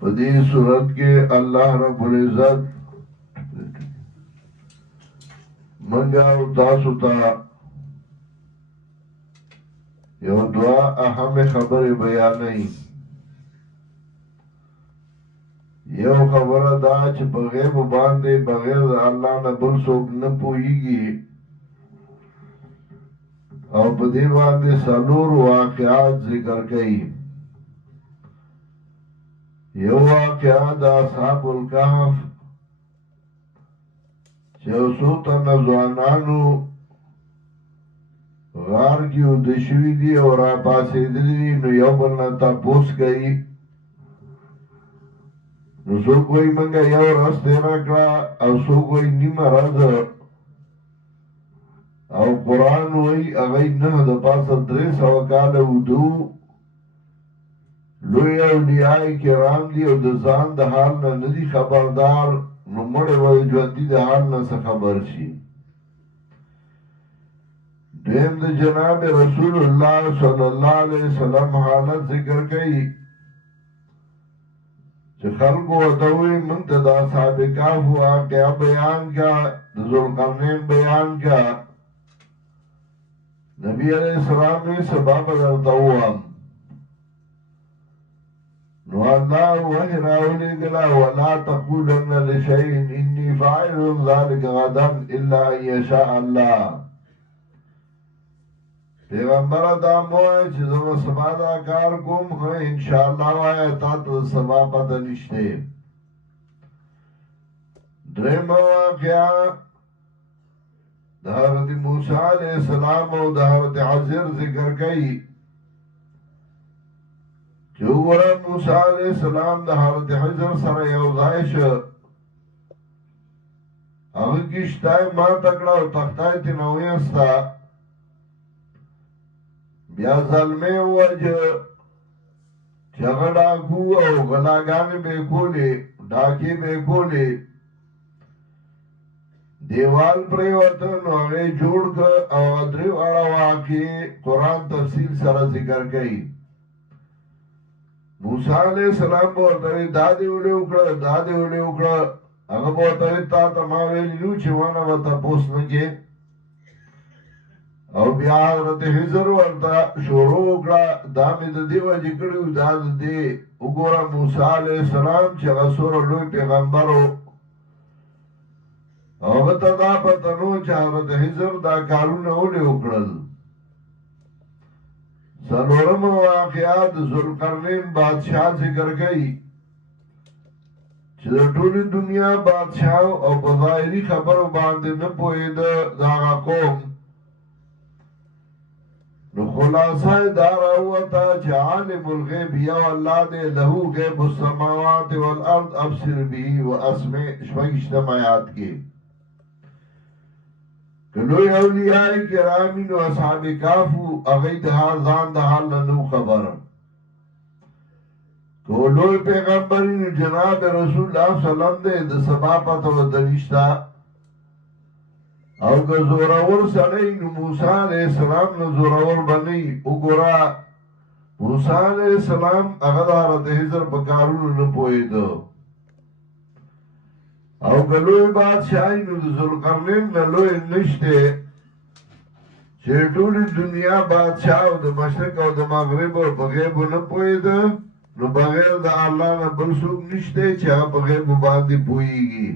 پدی صورت کے اللہ رب العزت منگا او تاسو تا یو دعا اهم خبر بیانئی. یو خبره دا چې په غیب باندې بغیر د الله نه بل څوک نه پوهیږي او په دې باندې څلور واقعات ذکر کړي. یو واقعه د اصحاب الکهف چې یو څو تنه ځوانانو غار کې اوده شوي دي او را پاڅېدلي دي، نو یو بل نه تپوس کوي. نو څوک وایي منګه یو ورځ تېره کړه او څوک وایي نیمه ورځ، او قرآن وایي هغوی نه د پاسه 300 کاله اوده لوی اولیاء کرام دي او د ځان د حال نه نه دي خبردار، نو مړی به ژوندي د حال نه څه خبر شي. دویم د جناب رسول الله صلی الله علیه وسلم حالت ذکر کوي چې خلقو ورته ووایي موږ ته د اصحاب کهف واقعه بیان کا، د ذوالقرنین بیان کا. نبی علیہ السلام نے سبب درته ووایم، نو الله وحی راولېږله ولا تقولن لشیء انی فاعل ذلک غدا الا ان یشاء الله. پیغمبر دا موه چې زه به سبا دا کار کوم، خو انشاءالله وایه تا ته سبا پته نشته. درېیمه واقعه د حضرت موسی علیہ السلام او د حضرت خضر ذکر کوي چې وګوره موسی علیہ السلام د حضرت خضر سره یو ځای شو، هغه کشتۍ ماته کړه او تختای ترې نه وایسته. بیا ظلمې ووجه چې هغه ډاکو او غلاګانې به یې کولې، ډاکې به یې کولې. دیوال پرېوته نو هغه یې جوړ کړ او درې واړه واقعې قرآن تفصیل سره ذکر کوي. موسی علیہ السلام به ورته وایي دا دې ولې وکړه، دا دې ولې وکړه. هغه به ورته وایي تا ته ما ویلي نو چې ونه به تپوس نه کې. او بیا حضرت خضر ورته شروع وکړه دا مې د دې وجې کړي وو، دا د دې وګوره موسی علیہ السلام چې هغه څومره لوی پیغمبر و، هغه ته دا پته نه وه چې حضرت خضر دا کارونه ولې وکړل. څلورمه واقعه د ذوالقرنین بادشاه ذکر کوي چې د ټولې دنیا بادشاه او په ظاهري خبرو باندې نه پوهېده د هغه قوم. نو خلاصه دا راووته چې عالم الغیب یو الله دی، له غیب السماوات والارض ابصر به واسمع. شپږشتم آیات کې که لوی اولیاء کرامي نو اصحاب کهف هغوی د ځان د حال نه نو خبره. که لوی پیغمبر نو جناب رسول الله صلی الله علیه وسلم دی، د سبا پته ورته نشته. او که زورور سړی نو موسی علیہ السلام نو زورور بنئ. وګوره موسی علیہ السلام هغه د حضرت خضر په کارونو نه پوهېده. او که لوی بادشاهی نو د ذوالقرنین نه لوی نشته چې ټولې دنیا بادشاه او د مشرق او د مغرب په غیبو نه پوهېده، نو بغیر د الله نه بل څوک نشته چې هغه په غیبو باندې پوهېږي.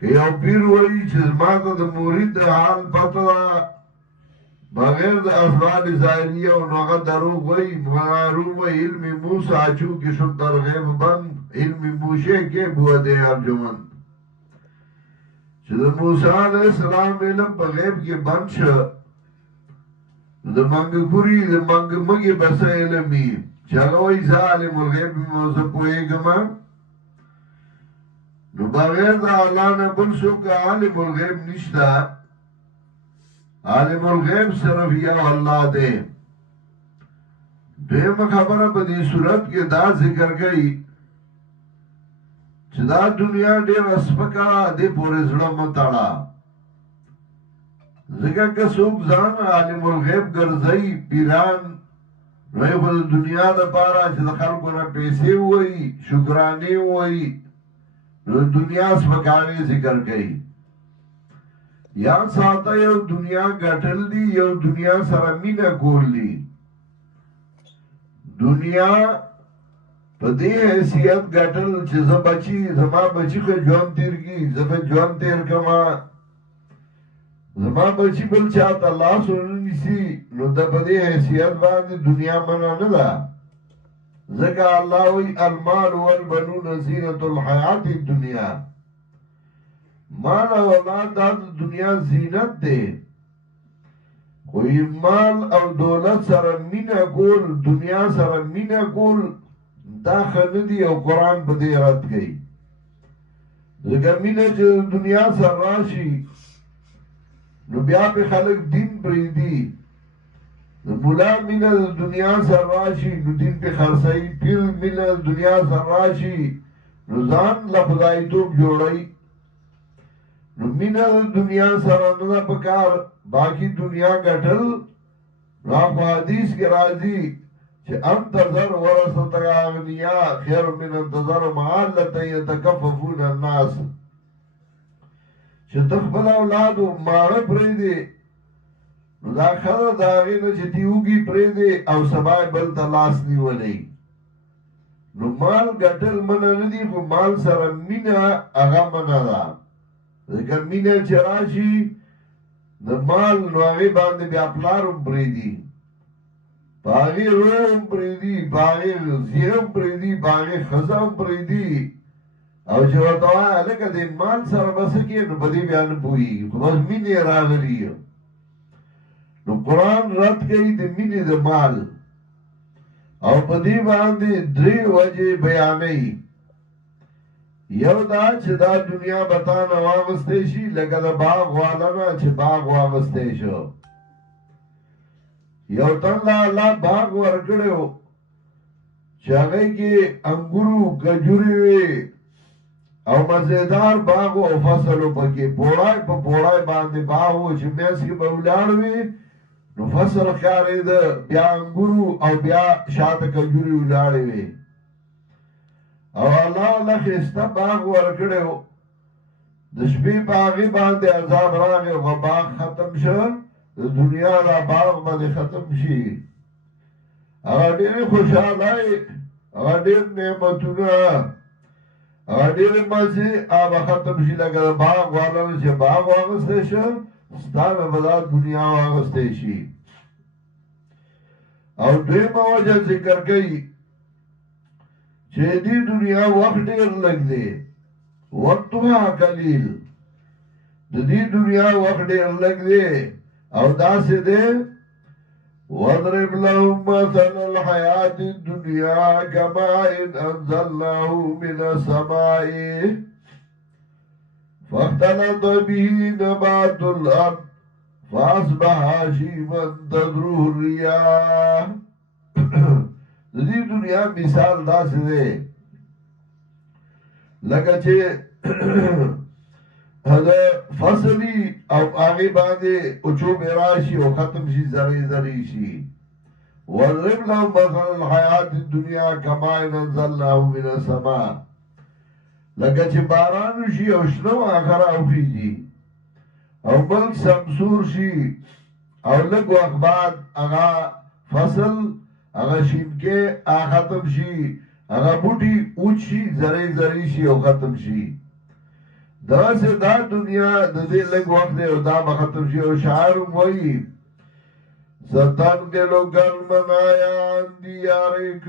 که یو پیر وایي چې زما ته د مرید د حال پته ده بغیر د اسباب ظاهریه او نو هغه دروغ وایي. معلوم وایي علم موسی چونکه شد در غیب بند، علم موشه که بوده ارجمند. چې د موسی علیہ السلام علم په غیب کې بند شو، د منګکوري د منګمګې بس علم وي چې هغه وایي زه عالم الغیب یم زه پوهېږم. نو بغیر د الله نه بل څوک عالم الغیب نشته. عالم الغیب صرف یو الله دی. دویمه خبره په دې صورت کې دا ذکر کوي چې دا دنیا ډېره سپکه دې پورې زړه مه تړه. ځکه که څوک ځان عالم الغیب ګرځوي، پیران نو یې خو د دنیا دپاره چې د خلکو نه پیسې ووایي شکرانې ووایي نو د دنیا سپکاوی ذکر کوي یاد ساته یو دنیا ګټل دي یو دنیا سره مینه کول دي دنیا په دې حیثیت ګټل چې زما بچی که ژوند تیر کی زه به ژوند تیر کما زما بچی بل چاته لاس ونیسي نو د په دې حیثیت باندې دنیا منع نه ده ځکه الله وی المال والبنون زینة الحیات الدنیا مال او اولاد دا د دنیا زینت دی خو مال او دولت سره مینه کول دنیا سره مینه کول دا ښه نه دي او قرآن په دې رد کوي ځکه مینه چې دنیا سره راشي نو بیا پې خلک دین پرېږدي د ملا مینه د دنیا سره راشي نو دین پې خرڅوي پیر مینه د دنیا سره راشي نو ځان له خدایتوب جوړوي نو مینه د دنیا سره نه ده پکار باقي دنیا ګټل نو په حدیث کې راځي چې انتظر ورثة اغنیا خیر من انتظر معالة یتکففون الناس چې ته خپل اولادو ماړه پرېږدې نو دا ښه ده د هغې نه چې تی وږي پرېږدې او سبا یې بل ته لاس نیولی نو مال ګټل منع نه دي خو مال سره مینه هغه منع ده ځکه مینه چې راشي د مال نو هغې باندې بیا پلار هم پرېږدي په هغې روح هم پرېږدي په هغې زیه هم پرېږدي په هغې ښځه هم پرېږدي او چې ورته وایه لکه د مال سره به څه کې نو په دې بیا نه پوهېږي خو بس مینې راغلي نو قرآن رد کوي د مینې د مال او په دې باندې درې وجې بیانوي یو دا چې دا دنیا به تا نه واغستی شي لکه د باغ والا نه چې باغ واغستی شو یو تن له الله باغ ورکړی و چې هغې کې انګورو کجورې وې او مزیدار باغ او فصل پکې پوړای په پوړای باندې باغ و چې منځ کې به ولاړ وي نو فصل ښکارېده بیا انګورو او بیا شاته کجورې ولاړې وې او الله له ښایسته باغ ورکړی و د شپې په هغې باندې عذاب راغی او باغ ختم شه د دنیا دا باغ باندې ختم شي هغه ډېرې خوشحالۍ هغه ډېر نعمتونه هغه ډېرې مزې هغه ختم شي لکه د باغ والا نه چې باغ واغستی شه ستا نه به دا دنیا واغستی شي او دویمه وجه ذکر کوي چې دې دنیا وخت ډېر لږ دی وقتها قلیل د دې دنیا وخت ډېر لږ دی او داسې دی واضرب لهم مثل الحياة الدنيا كماء أنزلناه من السماء فاختلط به نبات الأرض فأصبح هشيما تذروه الرياح د دې دنیا مثال داسې دی لکه چې دا فصلی او هغې باندې اوچوبې راشي او ختم شي زرې زرې شي واضرب لهم مثل الحیات الدنیا کماء انزلناه من السماء لکه چې باران وشي او شنه واښه راوخېږي او ملک سمسور شي او لږ وخت بعد هغه فصل هغه شینکې ختم شي هغه بوټي اوچ شي زرې زرې شي او ختم شي داسې دا دنیا د دې لږ وخت دی او دا به ختم شي او شاعر هم وایي ستنقلک المنایا عن دیارک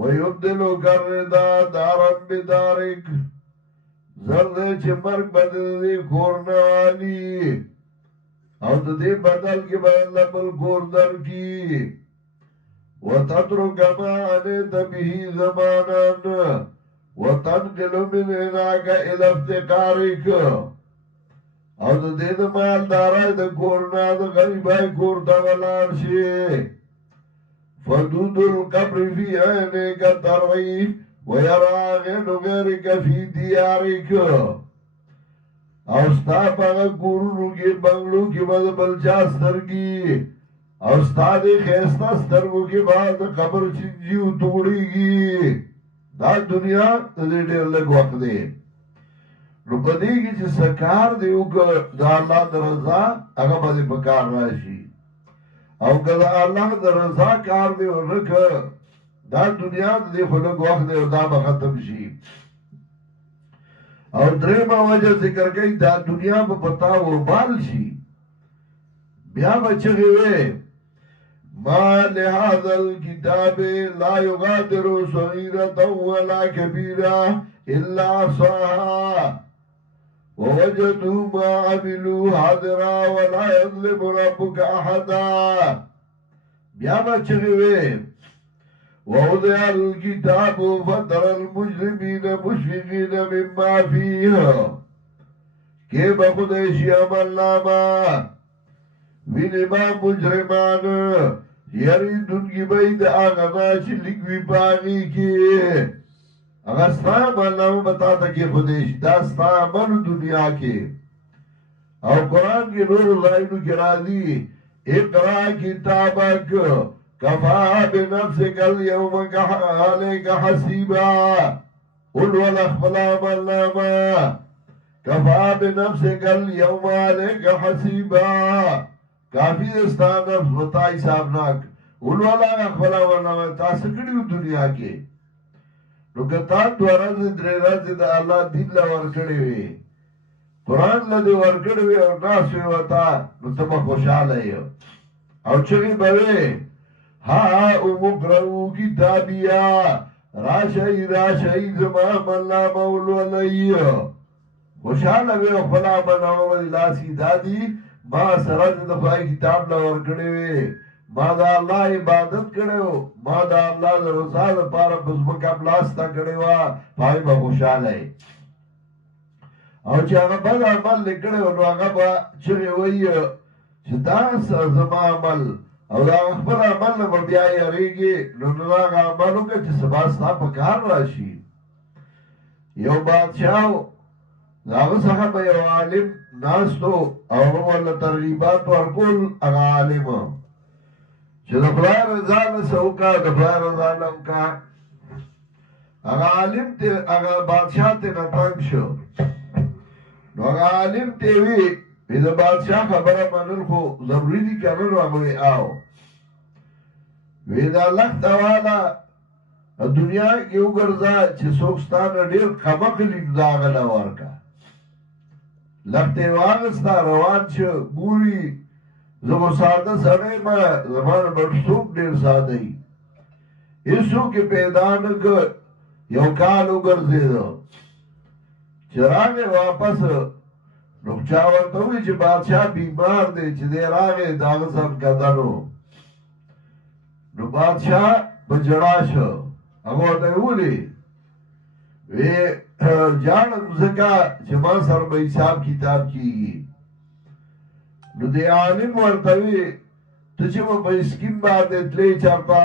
ویبدلک الرضا دارا بدارک زر دی چې مرګ به د دې کور نه والي او د دې بدل کې به الله بل کور درکړي وتترک ما عنیت به زمانا وتنقل من هناك الى افتقارك او د دې د مالدارای د کور نه د غریبای کور ته ولاړ شي فدود القبر في عينك تروي ويرى غيرك في ديارك او ستا په کورونو کې بنگلو کې به بل چا سترګي او ستا دی خیستا سترگو کی بعد قبر چنجیو توڑی گی دا دنیا دی دیر لگ وقت دی نو پدی کی چی سکار دیو که دا اللہ در رضا اگا پدی پکار راشی او که دا اللہ در رضا کار دیو رک دا دنیا دی خلق وقت دیو دا بختم شی او درم وجہ ذکر گئی دا دنیا با بتاو بال شی بیا بچگی وے ما لهذا الكتاب لا يغادر صغيرة ولا كبيرة إلا أحصاها ووجدوا ما عملوا حاضرا ولا يظلم ربك أحدا بیا بچگی وے ووضع الكتاب فترى المجرمين مشفقين مما فيه کہ بخدشی عمل نامہ وینما مجرمان یری دنگی بید آغنا چی لگوی پانی کی اگر ستا عمل نامہ بتاتا کہ خدش دا ستا عمل دنیا کے او قرآن کی نور لائنو کرا دی اقرا کتابک کفا بنفسک اليوم علیک حسیبا قل اخفل عمل نامہ کفا بنفسک اليوم علیک حسیبا کافی دستا نفس بتائی صاحبناک اولوالا اخبلا ورناوی تاسکڑیو دنیا کے نو کتا دو رز در رز دا اللہ دین لورکڑی وی قرآن لدی ورکڑی وی اور ناسوی وطا نو تبا خوشحال ہے او چگی بوے ہا امقرعو کتابیا راشای راشای زمان ملا مولولی خوشحال ہے اخبلا مناوی لاسی دادی ما سرد دا خدای کتاب لور کڑے وے ما دا اللہ عبادت کڑے ہو ما دا اللہ دا رضا دا پارا بزمکا بلاستا کڑے وا پائی با خوشحال ہے او چی آگا بد عمل لکڑے ہو نو آگا با چگے وئی چی دا زما عمل او دا اخبر عمل نبا بیائی اریگی نو ناگا عملو کا چی سباستا پکار راشی یو بادشاہو داغ صاحب یو عالم ناستو او والا ترغیبات ورکول اگا عالم چه دخلای رضا نسوکا دخلای رضا نمکا اگا عالم تی اگا بادشاہ تی نتنگ شو نو اگا عالم تیوی بیده بادشاہ خبر منل خو ضروری دی کنن وموی آو ویده لخت والا دنیا کیو گرزا چه سوکستان دیر خمقلی داغل ورکا لخته واغستا روان چه گوری زمو ساده سڑے ما زمان مرسوک دیر ساده ایسو که پیدانک یو کالو گرزی دو چراغ واپس نکچاورتوی چه بادشاہ بیمار دے چه دیر آگے داغسن کدنو نو بادشاہ بجڑا شو اگو تیولی وی جانم زکا چما سر با حساب کتاب کی گی نو دی عالم ورطوی تو چما با اسکیم باندے تلی چرپا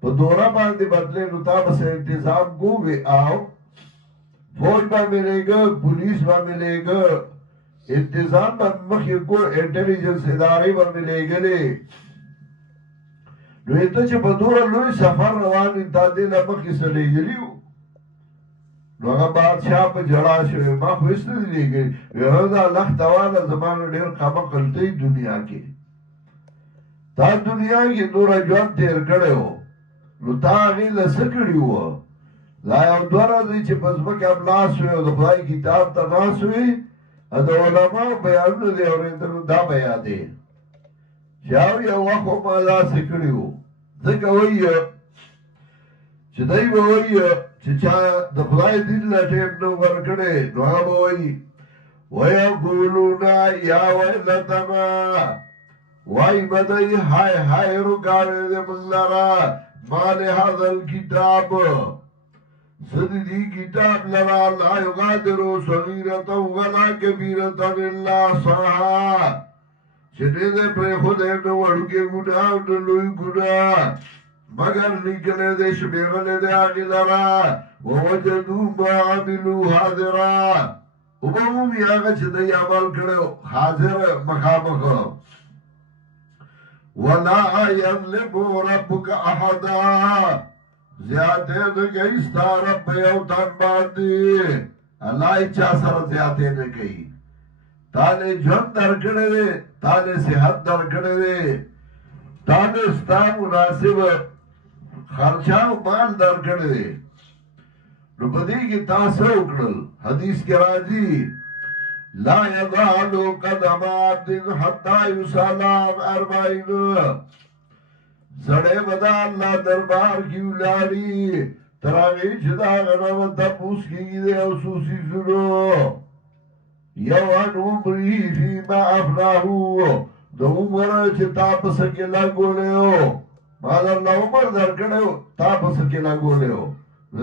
پا دورا باندے بدلے نو تا بس انتظام کو گے آو فوج با ملے گا پولیس با ملے گا انتظام با مخی کو انٹیلیجنس ادارے با ملے گا لے نو ایتا چا پا دورا لوی سفر روان انتا دینا مخی سلے گلیو نو اگا بادشاہ پا جڑا شوئے ما خوشت دی لے گئی ویرازا لخت والا زمان دیر قاما قلتی دنیا کے تا دنیا کی دورا جوان تیر کڑے ہو نو تا آگی لسکڑی ہوا لائیو دورا دی چه پزمک اب ناس ہوئے او دخلائی کتاب تا ناس ہوئے ادو علماء بیانو دے اور اندرو دا بیا دے شاو یا وقو مالا سکڑی ہو ذکا وئی چه دائی با وئی چه چا دخلائی دن لٹیم نو ورکڑے نو آب وئی ویقولونا یا ویلتنا وائی بدائی ہائے ہائے رکاوے دے منگلارا مال حاضر کتاب صدی کتاب لرا لا یغادرو صغیرتا ولا کبیرتا اللہ صحا چنے دے پر خود ایمن وڑو کے گناہ نلوی گناہ مگر نکلے دے شمیغلے دے آگی لرا ووجدو ما عملو حاضرا عمومی آگا چھ دی عمل کرے حاضر مخامخ ولا يظلم ربك احدا زیاده نگئی ستا رب یو تن باندې الله چا سره زیاده نگئی تانے جن درکڑے دے تانے صحت درکڑے دے تانے ستا مناسب خرچہ و مال درکڑے دے نو بدی کی تاسو اکڑل حدیث کے راجی لا یضالو قدم عبد حتی یسالان اربعین سڑے بدا اللہ دربار کی اولاری تراغی چدا غنم تپوس کی دے اصوصی سنو یو ان عمری فیما افناہو دو عمر چه تاپ سکے لگو لے ہو مادر اللہ عمر در کڑے ہو تاپ سکے لگو لے ہو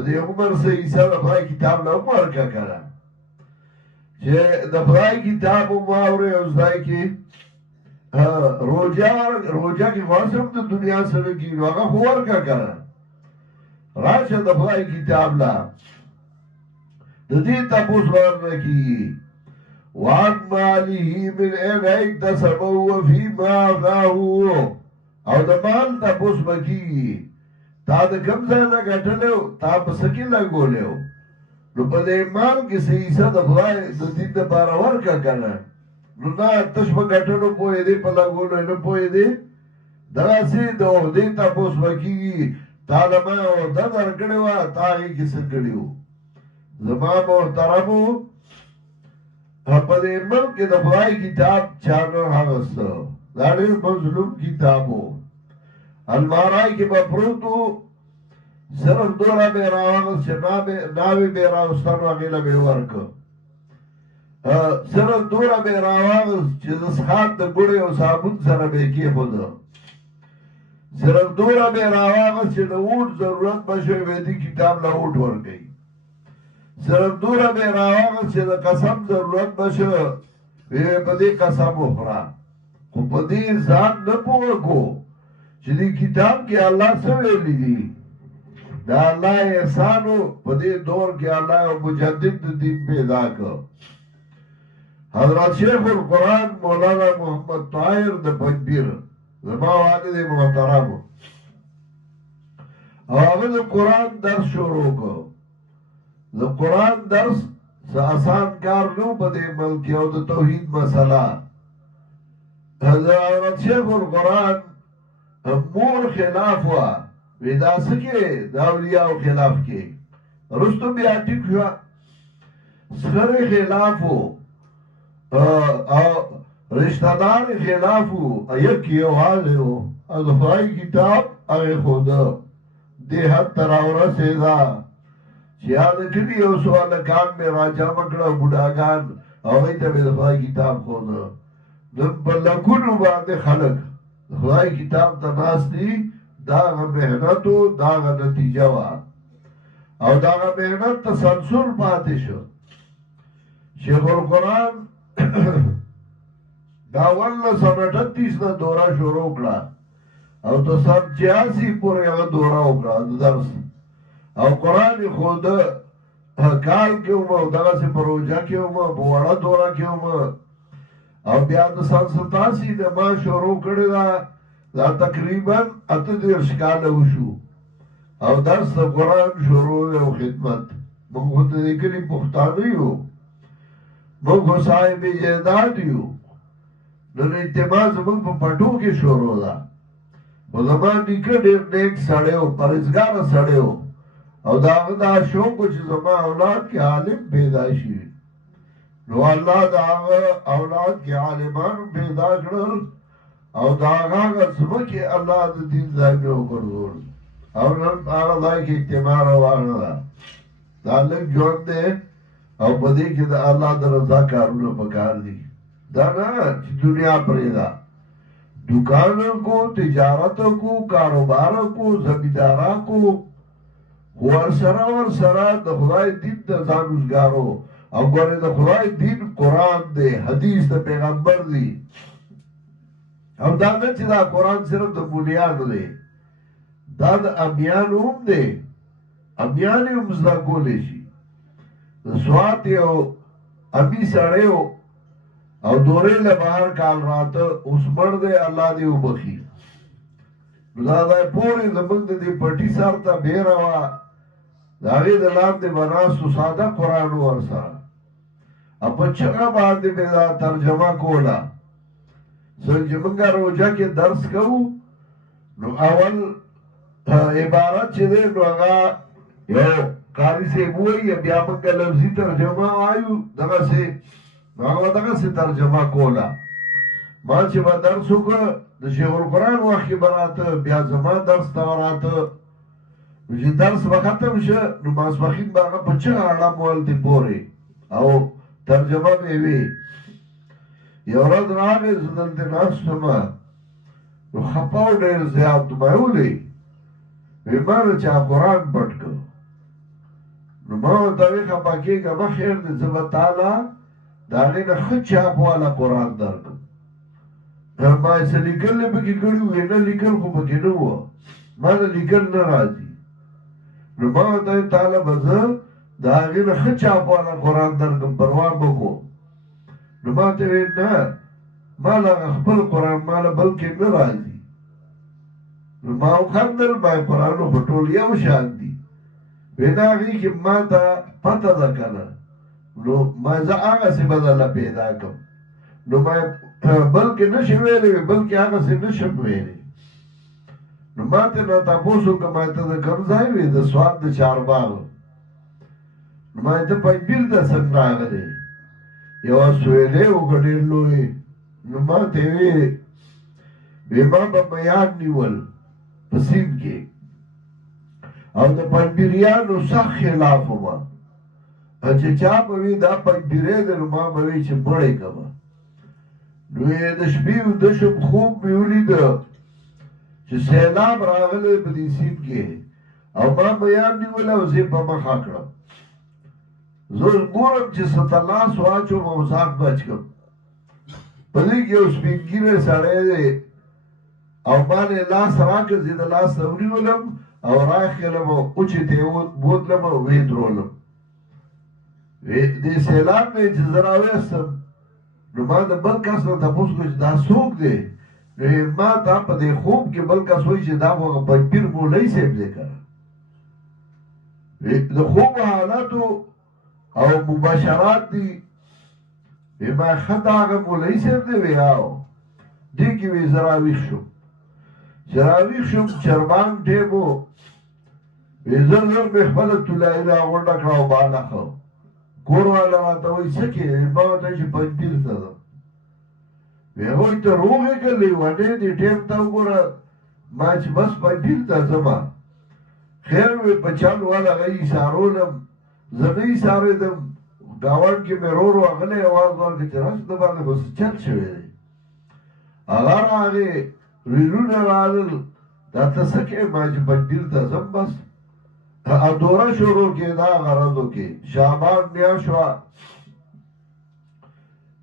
دے عمر سے عیسیٰ دفعائی کتاب نا عمر کا کرا چه دفعائی کتاب عمر اس دائی کی روجہ کی واسم تو دنیا سره کی واقع خور کا کرا راشا دفعائی کتاب لا دی تپوس ورنہ کی وعن مالیه من این اکتسبو وفیما افناهو او دا مال تپوس بکی تا دا کم زانا گٹلو تا پسکی لگو لیو نو پا دا مال کسی عیسیٰ دفعائی دا دین دا پاراور کا کرا نو نا تشبه گٹلو پوئے دے پا لگو نو پوئے دے دا سی دا اہدی تپوس بکی تا لما اہدہ در کڑیوا تا ہی کسی کڑیو زمان محترمو پا دے ملک دا خدای کتاب چانر حغستا داریر مظلوم کتابو المارائی کی بپروتو صرف دورا میرا آغاز چه ناوی میرا استانو اغیلا بیورکا صرف دورا میرا آغاز چه دسخات دا گوڑے و صابون سر بیکی خودا صرف دورا میرا آغاز چه دا اوٹ ضرورت بشوی ویدی کتاب لا اوٹ ورگئی صرف دورا میرا آغاز چه دا قسم ضرورت بشو ویوی پدی قسم اخرا خو پدی زان نپوکو چه دی کتاب کی اللہ سویلی دی دا اللہ احسانو پدی دور کی اللہ مجدد دین پیدا کر حضرت شیخ القرآن مولانا محمد طاہر دا پنبیر زمان والد محترم او اگر دا قرآن درس شروع کر دا قرآن درس سا آسان کار نو پدے ملکی او دا توحید مسئلہ حضرت شیخ القرآن مور خلاف ہوا ویدا سکے دا اولیاء خلاف کے رستو بیا ٹک ہوا سر خلاف ہو رشتہ دار خلاف ہو یکی آواز ہو ادفائی کتاب اگے خود دیہت تراورہ سیدہ چیاد کلی او سوال کان میں راجہ مکڑا بڑاگان اوہی تا بے دفاعی کتاب خودا دن پر لکونو باندے خلق دفاعی کتاب تا ناس دی داغا محنتو داغا نتیجہ وا او داغا محنت تسلسل پاتے شو شیخ القرآن داوالنا سن 38 نا دورہ شروع کلا او تو سن 86 پورے اگر دورہ اکڑا درس او قرآن خود کال کیوں ما دغا سے پروجہ کیوں ما بوڑا دورا کیوں ما او بیاد سن 87 دا ما شروع کردی دا تقریبا اتدیر شکال وشو او درس دا قرآن شروع او خدمت من خود دیکلی پختانوی ہو من خود صاحب جیدادی ہو نن اتماز من پا پٹو کی شروع دا و زمان نکر دیر نیک سڑے ہو پرزگار سڑے ہو او داغ دا شوق چی زمان اولاد کی عالم پیدا شی نو اللہ داغ اولاد کی عالمان پیدا کرر او داغ آگا سمکی اللہ دا دین دائمیو کردور او نن آگا دائی کی اجتماع روانہ دا دا لگ جون دے او بدی کی دا اللہ دا رضا کارونا پکار دی دا نا چی دنیا پریدا دکانوں کو تجارتوں کو کاروباروں کو زمینداروں کو ورسره د خدای دین د ځانګارو او ګوره د خدای دین قرآن دی حدیث د پیغمبر دی او دا نه چې دا قرآن صرف د مولیانو دی دا د امیانو هم دی امیان هم زده کولی شي د سوات یو امی سړی او دورې له بهر کال راته اوس مړ دی الله دې وبخي دا دا پورې زمونږ د دې پټي سر ته بیره وه د هغې د لاندې به ناستو ساده قرآن ورسره او په چغه باندې مې دا ترجمه کوله څنګه چې مونږ روژه کې درس کوو نو اول عبارت چې دی نو هغه یو قاري صاحب وایي بیا مونږ لفظي ترجمه وایو دغسې نو هغه دغسې ترجمه کوله ما چې به درس وکړه د شیخ القرآن وخت کې به راته بیا زما درس ته راته نو چې درس به ختم شه نو ماسپښین به هغه په چغه اړم ولتې پورې او ترجمه به وي یو ورځ راغی زه دلته ناست وم نو خپه و ډېر زیات ما یې ولې وی ما نه چا قرآن پټ کړ نو ما ورته وی خپه کېږه مه خیر دی زه به تاله د هغې نه ښه چاپ والا قرآن درکړم ما یې څه لیکل یې پکې کړي وې نه لیکل خو پکې نه وه ما نه لیکل نه راځي نو ما ورته وی تاله به زه د هغې نه ښه چاپ والا قرآن درکړم پروا مه کوو نو ما ته وی نه ما له خپل قرآن ما له بل کې نه راځي نو ما وخندل ما یې قرآن خو ټول یو شان دي وی نه هغې کې ما ته پته ده که نه نو ما زه هغسې به درله پیدا کړم نو ما بلکې نشي ویلی بلکې هغسې نشم ویلی نو ما ته نه تپوس وکړه ما ته د کوم ځای وې د سوات د چارباغ نو ما ته پنځبیر ته څنګه راغلی یوه سویلی وکړه ډېر لوی نو ما ته وی ما به میان نیول په سیند کې او د پنځبیریانو سخت خلاف ومه چې چا به وي دا پنځبیری دی نو ما به وی چې مړی کړمه نو د شپې ویده شم خوب مې ولیده چې سیلاب راغلی په دې سیند کې او ما میان نیولی او زه یې په مخه کړم زه ګورم چې څه ته لاس واچوم او ځان بچ کړم په دې کې یو سپین ږیری سړی دی او ما نه لاس راکړ زه د لاس نه ونیولم او راخېلم او اوچې ته یې بوتلم او ویې درولم دې سیلاب نه چې زه راویستم نو ما د بل کس نه تپوس کړو چې دا څوک دی نو ما ته په دې خوب کې بل کس وایي چې دا خو هغه پنځپیر مولوي صاحب دی که د خوب حالاتو او مباشرات دی وی ما ښه دا هغه مولوي صاحب دی وی او دې کې وی زه راویښ شوم چې راویښ شوم چربان ټیم و وی زر زر مې خپله طلایي راغونډه کړه او بالاخه کور والا راته وایي څه کې ما ورته چې پنځپیر ته ځم وی هغه وایي ته روغ یې که لیونی دې ټیم ته وګوره ما چې بس پنځپیر ته ځمه خیر وی په چل والا هغه ایسارولم زه نه ایسارېدم ګاونډ کې مې ورو راغلی اواز ورکړ چې راشه د باندې خو څه چل شوی دی هغه راغې ریلونه راغلل دا ته څه کوې ما چې پنځپیر ته ځم بس دوره شروع کېده غرضو کې شعبان میاشت شوه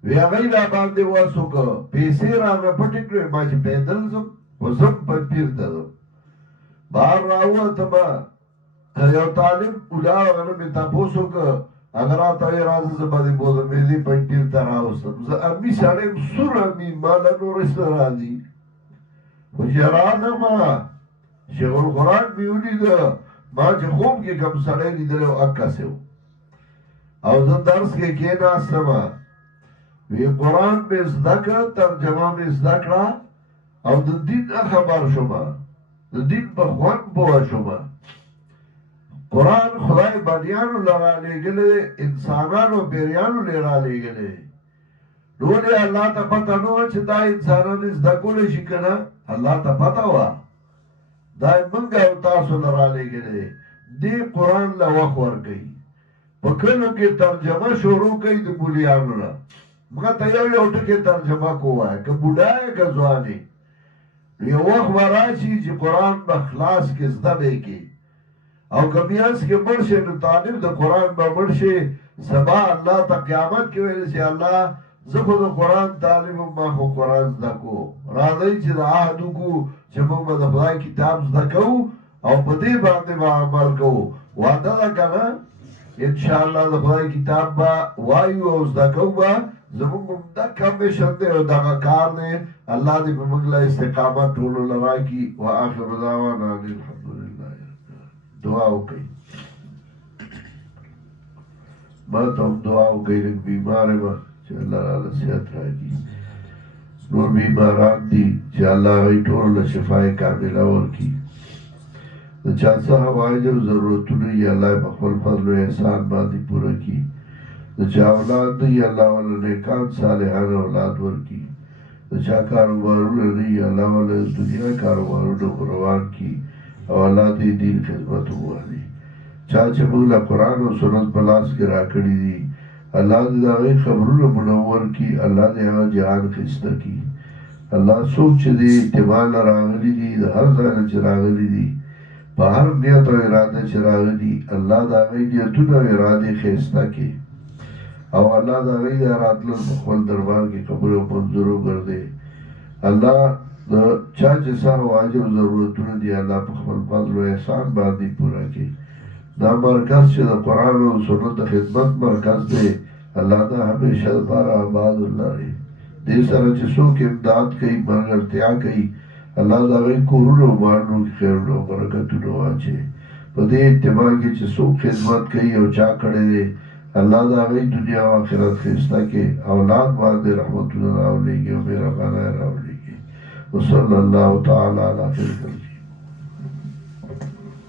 وی هغوی را باندې وس وکړه پیسې رانه پټې کړې ما چې پیدل ځم خو ځم پنځپیر ته ځم بهر راووتمه یو طالب ولاړ هغه نه مې تپوس وکړه هغه راته وایي راځه زه به دې بوځم مې دې پنځپیر ته راوستم زه امي سړی یم سور امي ما له نورې څه راځي خو چې رانمه شیخ القرآن مې ولیده ما چې خوب کې کوم سړی لیدلی و عکسې و او زه درس کې کېناستمه وی قرآن مې زده کړه ترجمه مې زده کړه او د دین خبر شومه د دین په خوند پوه شومه قرآن خدای بنیانو له رالیږلی دی انسانانو پیریانو له رالیږلی دی نو ولې الله ته پته نه وه چې دا انسانان زده کولی شي که نه الله ته پته وه دا یې موږ او تاسو له رالیږلی دی دې قرآن له وخت ورکوي په کلو کې ترجمه شروع کوي د مولیانو نه مګه ته یو ټکي ترجمه کووایه که بوډا یې که ځوان یې یو وخت به راشي چې قرآن به خلاص کې زده به یې کړي او که میانځ کې مړ شي نو طالب د قرآن به مړ شي سبا الله ته قیامت کې ویلی شي الله زه خو د قرآن طالب یم ما خو قرآن زده کو راځئ چې د عهد وکړو چې موږ به د خدای کتاب زده کوو او په دې باندې به عمل کوو وعده ده که نه انشاءالله د خدای کتاب به وایو او زده کوو به زمونږ دا کم شته او دا کار نه الله دې په موږ له استقامت ټول لرا کی واخر دعوانا الحمدلله دعا وکړي ما ته دعا وکړي بیمار ما چې الله تعالی صحت راکړي نور بیماران دي چې الله یې ټول له شفای کامله ورکړي د چا څه حوایج او ضرورتونه یې الله په خپل فضل او احسان باندې پوره کړي د چا اولاد دی الله ولې نیکان صالحان اولاد ورکړي د چا کاروبارونه دی الله ولې دنیا کاروبارونه روان کړي او الله دې دین خدمت وکړي چا چې موږ له قرآن او سنت په لاس کې راکړي دي الله دې د هغې خبرونه منور کړي الله دې هغه جهان ښایسته کړي الله څوک چې دې اتباع نه راغلي دي د هر ځای نه چې راغلي دي په هر نیت او اراده چې راغلي الله د هغې نیتونه او ارادې ښایسته کړي او الله د هغې د راتلل په خپل دربار کې قبول او منظور وګرځي الله د چا چې څه حوایج او ضرورتونه دي الله په خپل فضل او احسان باندې پوره کړي دا مرکز چې د قرآن او سنت د خدمت مرکز دی الله دا همیشه لپاره آباد ولري دې سره چې څوک امداد کوي ملګرتیا کوي الله د هغې کورونو او مالونو کې خیرونه او برکتونه واچوي په دې اجتماع کې چې څوک خدمت کوي او چا کړی دی الله د هغې دنیا او آخرت ښایسته کړي اولاد باندې رحمتونه راولېږي او مهربانۍ راولېږي وصلی الله تعالی علی خیر خلقه